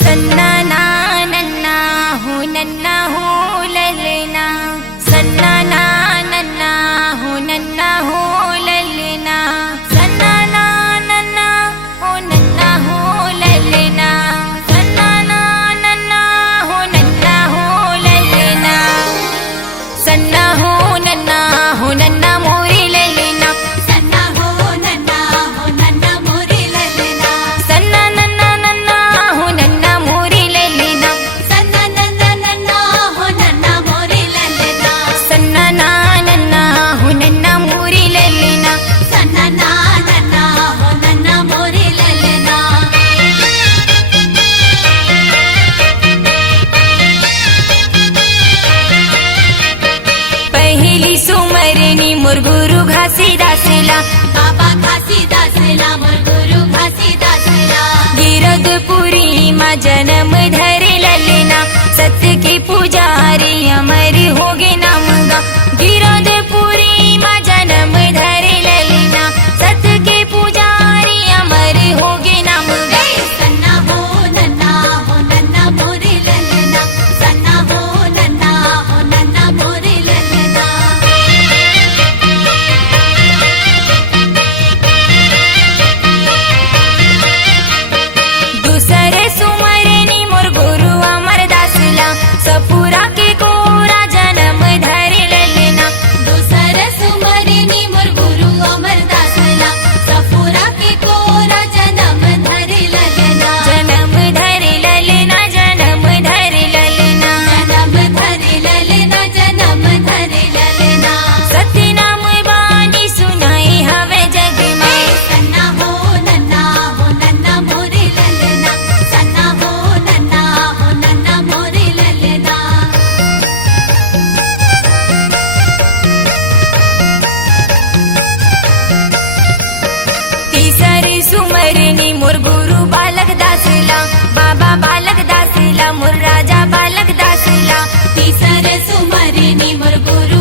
सन्ना ना नन्ना हो ललना, सन्ना ना नन्ना हो ललना, सन्ना ना नन्ना हो ललना, सन्ना ना नन्ना हो ललना, सन्ना हो नन्ना मोरी ललना, सन्ना हो नन्ना मोरी ललना, सन्ना नन्ना हो नन्ना मोरी ललना, सन्ना नन्ना हो नन्ना मोरी ललना, सन्ना ना नन्ना हो नन्ना मोरी ललना। सन्ना नन्ना हो नन्ना मोरी ललना। पहिली सुमरनी मोर गुरु घासीदासला, बाबा घासीदासला मोर गुरु घासीदासला, गिरधपुरी मा जन्म धरे ललना, सत्य के पुजारी अमर होगे नाम गा। गिरधपुरी मा जन्म धरे ललना, सत्य के पुजारी अमर होगे नाम गा। सन्ना हो नन्ना मोरी ललना, सन्ना हो नन्ना मोरी ललना। दूसरे सुमरनी मोर गुरु अमरदासला, सपुरा के कोरा जन्म धरे ललना, दूसर सुमरिनी मोर गुरु अमरदासला, सफुरा के कोरा जन्म धरे ललना, जन्म धरे ललना, जन्म धरे ललना। जन्म धरे ललना, जन्म धरे ललना। सत्य नाम बानी सुनाई हवे जग में, सन्ना हो नन्ना मोरी ललना, सन्ना हो नन्ना मोरी ललना। तीसरी सुमरनी मोर गुरु बालक दासला, बाबा बालक दासला, मोर राजा बालक दासला, तीसर सुमरिनी मोर गुरु